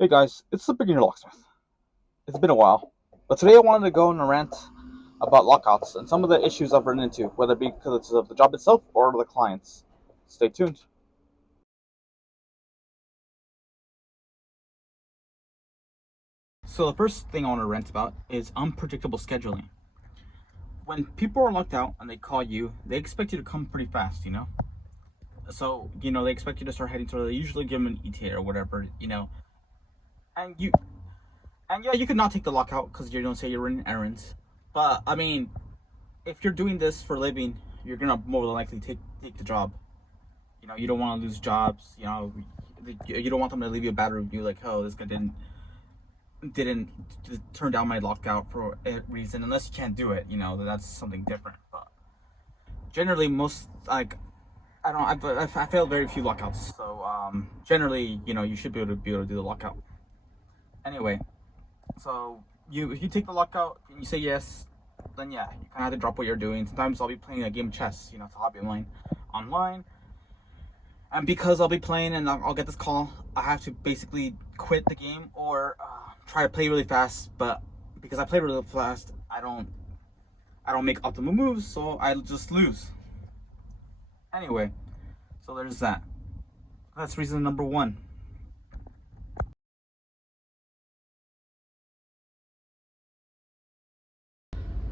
Hey guys, it's the Beginner Locksmith. It's been a while, but today I wanted to go on a rant about lockouts and some of the issues I've run into, whether it be because of the job itself or the clients. Stay tuned. So the first thing I want to rant about is unpredictable scheduling. When people are locked out and they call you, they expect you to come pretty fast. So, they expect you to start heading to, they usually give them an ETA or whatever. And yeah, you could not take the lockout because you don't say you're running errands. But, I mean, if you're doing this for a living, you're gonna more than likely take the job. You don't want to lose jobs. You don't want them to leave you a bad review like, oh, this guy didn't turn down my lockout for a reason, unless you can't do it. That's something different. But generally, most like I failed very few lockouts. So generally, you should be able to do the lockout. Anyway, so if you take the lockout and you say yes, then yeah, you kind of have to drop what you're doing. Sometimes I'll be playing a game of chess. It's a hobby online, and because I'll be playing and I'll get this call, I have to basically quit the game or try to play really fast. But because I play really fast, I don't make optimal moves, so I just lose. Anyway, so there's that. That's reason number one.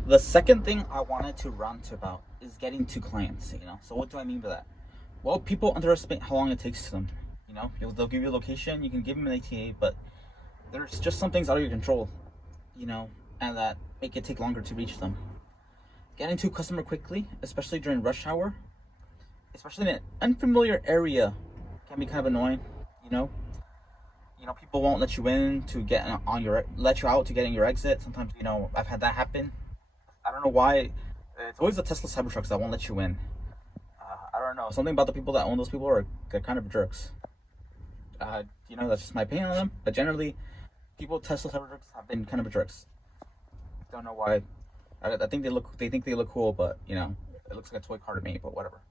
The second thing I wanted to rant about is getting to clients. So what do I mean by that? Well, people underestimate how long it takes to them. They'll give you a location, you can give them an ATA, but there's just some things out of your control, and that make it take longer to reach them. Getting to a customer quickly, especially during rush hour, especially in an unfamiliar area, can be kind of annoying. You know, people won't let you in to let you out to get in your exit. Sometimes, I've had that happen. I don't know why. It's always the Tesla Cybertrucks that won't let you in. I don't know. Something about the people that own those people they're kind of jerks. That's just my opinion on them. But generally, people with Tesla Cybertrucks have been kind of jerks. Don't know why. I think they think they look cool, but it looks like a toy car to me. But whatever.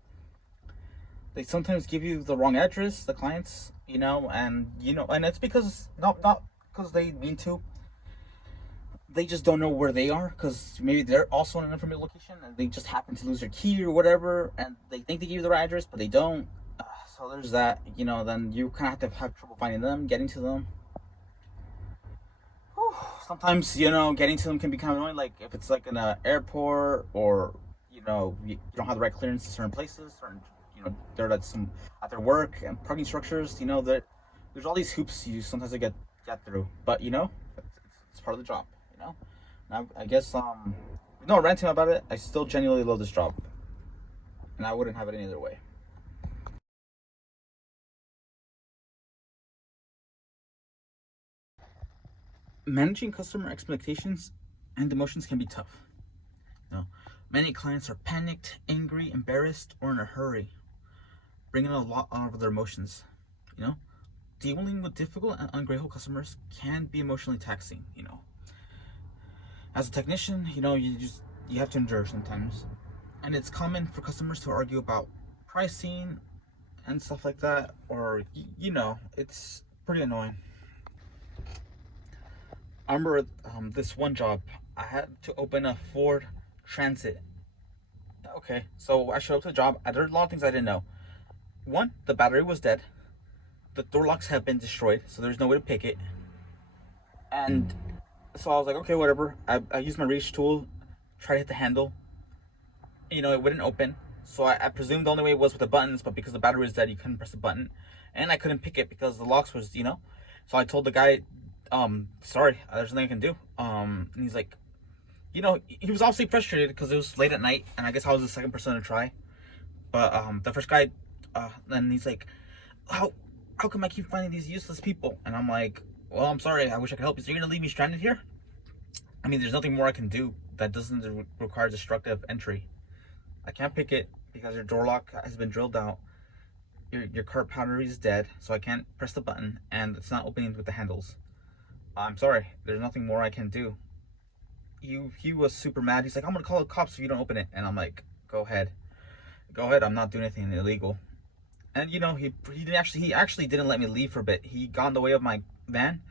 They sometimes give you the wrong address, the clients, and it's because not because they mean to. They just don't know where they are because maybe they're also in an unfamiliar location and they just happen to lose their key or whatever, and they think they give you the right address, but they don't. So there's that. Then you kind of have trouble finding them, getting to them. Sometimes getting to them can be kind of annoying. Like if it's like in an airport or you don't have the right clearance to certain places, certain they're at their work and parking structures. That there's all these hoops you sometimes get through, but it's part of the job. Now I guess no ranting about it. I still genuinely love this job, and I wouldn't have it any other way. Managing customer expectations and emotions can be tough. Many clients are panicked, angry, embarrassed, or in a hurry, bringing a lot of their emotions. Dealing with difficult and ungrateful customers can be emotionally taxing. As a technician, you have to endure sometimes, and it's common for customers to argue about pricing and stuff like that, or it's pretty annoying. I remember this one job, I had to open a Ford Transit. Okay, so I showed up to the job. There are a lot of things I didn't know. One, the battery was dead. The door locks have been destroyed, so there's no way to pick it. And so I was like, okay, whatever. I used my reach tool, tried to hit the handle. It wouldn't open. So I presumed the only way was with the buttons, but because the battery was dead, you couldn't press the button. And I couldn't pick it because the locks was. So I told the guy, sorry, there's nothing I can do. And he's like, he was obviously frustrated because it was late at night, and I guess I was the second person to try. But the first guy, then he's like, how come I keep finding these useless people? And I'm like, well, I'm sorry, I wish I could help you. So you're gonna leave me stranded here? I mean, there's nothing more I can do that doesn't require destructive entry. I can't pick it because your door lock has been drilled out. Your car battery is dead, so I can't press the button, and it's not opening with the handles. I'm sorry, there's nothing more I can do. He was super mad. He's like, I'm gonna call the cops if you don't open it. And I'm like, go ahead, I'm not doing anything illegal. And he actually didn't let me leave for a bit. He got in the way of my van,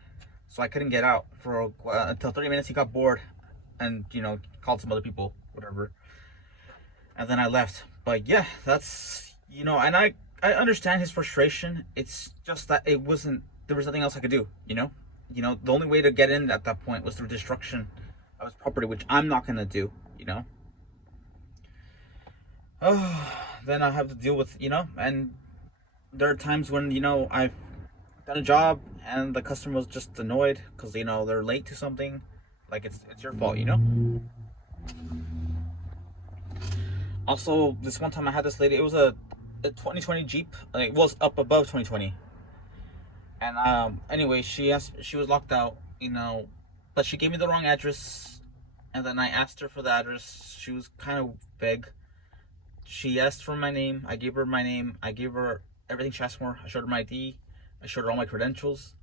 so I couldn't get out for until 30 minutes. He got bored, and called some other people, whatever, and then I left. But yeah, that's and I understand his frustration. It's just that it wasn't there was nothing else I could do. The only way to get in at that point was through destruction of his property, which I'm not gonna do. Then I have to deal with and there are times when I've done a job and the customer was just annoyed because they're late to something, like it's your fault. Also, this one time I had this lady. It was a 2020 Jeep. It was up above 2020. And anyway, she was locked out, but she gave me the wrong address, and then I asked her for the address. She was kind of vague. She asked for my name. I gave her my name. I gave her everything she asked for. I showed her my ID. I showed her all my credentials.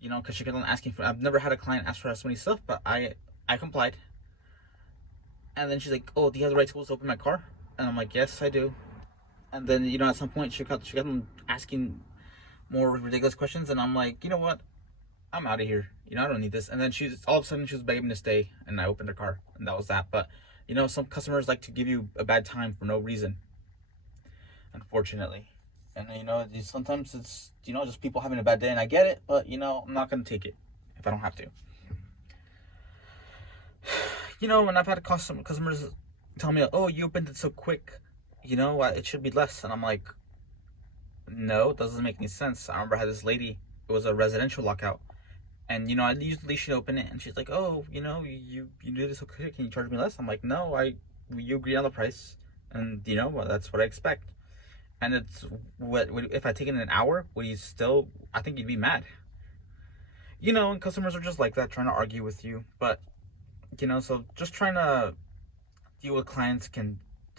Because she kept on asking for. I've never had a client ask for so many stuff, but I complied. And then she's like, "Oh, do you have the right tools to open my car?" And I'm like, "Yes, I do." And then at some point she got on asking more ridiculous questions, and I'm like, "You know what? I'm out of here. I don't need this." And then all of a sudden she was begging me to stay, and I opened her car, and that was that. But some customers like to give you a bad time for no reason, unfortunately. And sometimes it's just people having a bad day, and I get it, but I'm not gonna take it if I don't have to. And I've had customers tell me, "Oh, you opened it so quick, it should be less." And I'm like, no, it doesn't make any sense. I remember I had this lady. It was a residential lockout, and I usually should open it, and she's like, "Oh, you do this so quick, can you charge me less?" I'm like, "No, you agree on the price, and well, that's what I expect." And it's what if I take it in an hour? Would you still? I think you'd be mad. And customers are just like that, trying to argue with you. But so just trying to deal with clients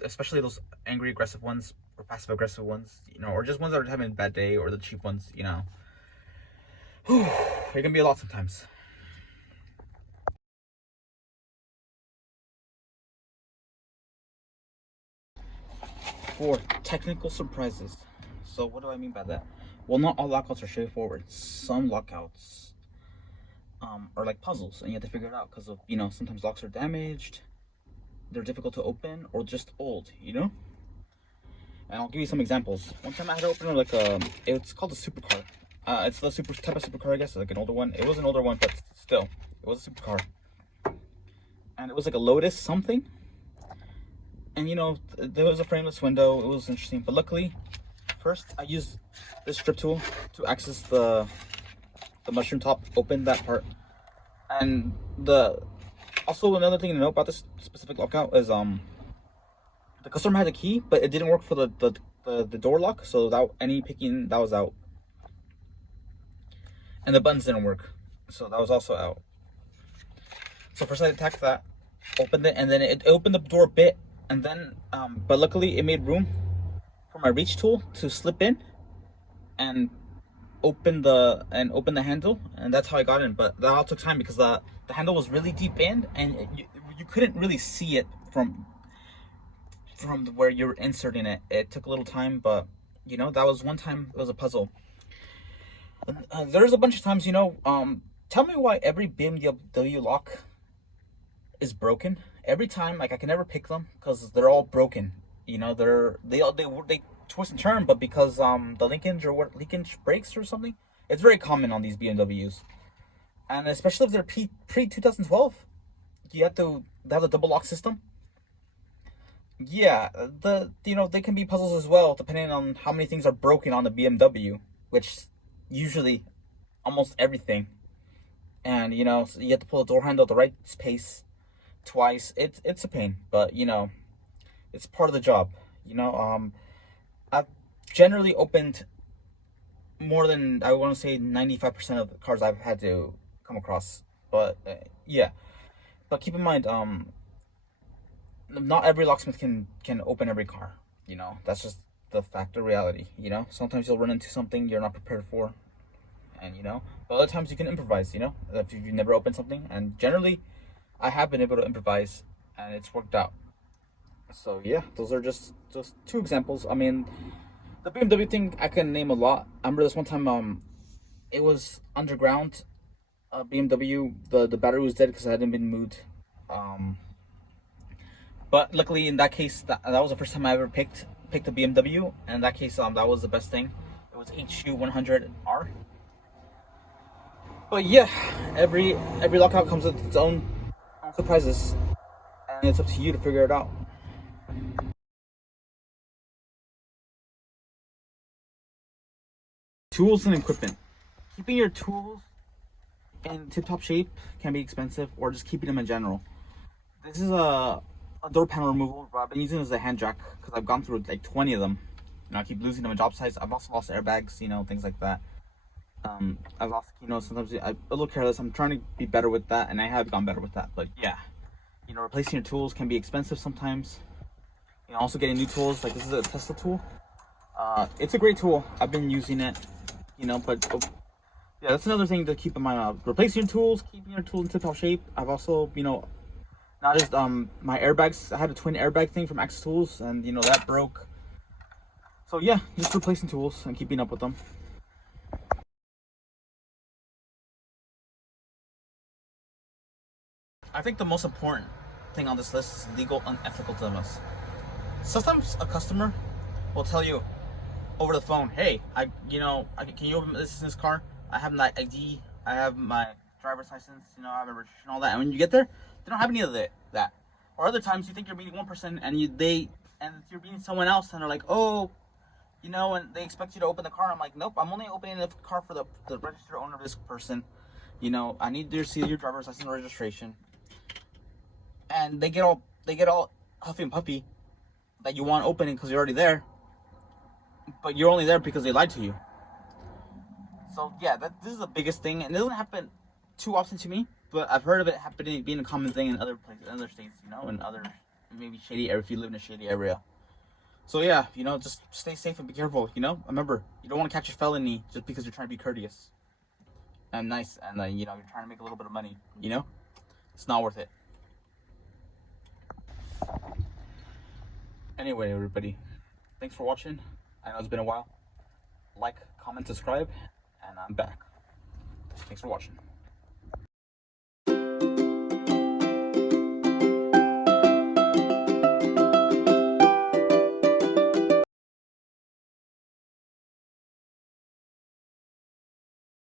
especially those angry, aggressive ones or passive aggressive ones, or just ones that are having a bad day, or the cheap ones, it can be a lot sometimes. For technical surprises. So what do I mean by that? Well, not all lockouts are straightforward. Some lockouts are like puzzles, and you have to figure it out because of sometimes locks are damaged, they're difficult to open, or just old. And I'll give you some examples. One time I had to open it's called a supercar. It's the type of supercar, I guess, like an older one. It was an older one, but still, it was a supercar. And it was like a Lotus something. And there was a frameless window. It was interesting, but luckily, first I used this strip tool to access the mushroom top, open that part. And also another thing to note about this specific lockout is the customer had a key, but it didn't work for the door lock, so without any picking, that was out. And the buttons didn't work, so that was also out. So first I attacked that, opened it, and then it opened the door a bit, and then but luckily it made room for my reach tool to slip in and open the handle, and that's how I got in. But that all took time because the handle was really deep in, and you couldn't really see it from where you're inserting it. It took a little time, but that was one time. It was a puzzle. There's a bunch of times, tell me why every BMW lock is broken. Every time, like I can never pick them because they're all broken. They twist and turn, but because the linkage breaks or something, it's very common on these BMWs, and especially if they're pre 2012, you have to have the double lock system. Yeah, they can be puzzles as well, depending on how many things are broken on the BMW, which usually almost everything. And so you have to pull the door handle at the right space twice. It's a pain, but it's part of the job. I've generally opened more than, I want to say, 95% of the cars I've had to come across. But yeah, but keep in mind, not every locksmith can open every car. That's just the fact of reality. Sometimes you'll run into something you're not prepared for, and but other times you can improvise. If you never opened something, and generally I have been able to improvise, and it's worked out. So yeah, those are just two examples. I mean, the BMW thing, I can name a lot. I remember this one time, it was underground. BMW, the battery was dead because I hadn't been moved. Um, but luckily in that case, that was the first time I ever picked a BMW, and in that case, that was the best thing. It was HU 100R. But yeah, every lockout comes with its own surprises, and it's up to you to figure it out. Tools and equipment. Keeping your tools in tip-top shape can be expensive, or just keeping them in general. This is a door panel removal, but I've been using it as a hand jack because I've gone through like 20 of them. I keep losing them in job sites. I've also lost airbags, things like that. I've lost, sometimes I'm a little careless. I'm trying to be better with that, and I have gone better with that. But yeah, replacing your tools can be expensive sometimes. Also getting new tools, like this is a Tesla tool. It's a great tool. I've been using it, but yeah, that's another thing to keep in mind. Replacing your tools, keeping your tools in tip-top shape. I've also, not just my airbags. I had a twin airbag thing from Access Tools, and that broke. So yeah, just replacing tools and keeping up with them. I think the most important thing on this list is legal and ethical dilemmas. Sometimes a customer will tell you over the phone, "Hey, can you open this car? I have my ID, I have my driver's license, I have a registration, all that." And when you get there, they don't have any of that. Or other times you think you're meeting one person and you're meeting someone else, and they're like, "Oh, and they expect you to open the car." I'm like, "Nope, I'm only opening the car for the registered owner of this person. I need to see your driver's license and registration." And they get all huffy and puffy that you want opening because you're already there, but you're only there because they lied to you. So yeah, this is the biggest thing, and it doesn't happen too often to me, but I've heard of it happening, being a common thing in other places, in other states, in other maybe shady area, if you live in a shady area. So yeah, just stay safe and be careful. Remember, you don't want to catch a felony just because you're trying to be courteous and nice, and you're trying to make a little bit of money. It's not worth it. Anyway, everybody, thanks for watching. I know it's been a while. Like, comment, subscribe, and I'm back. Thanks for watching.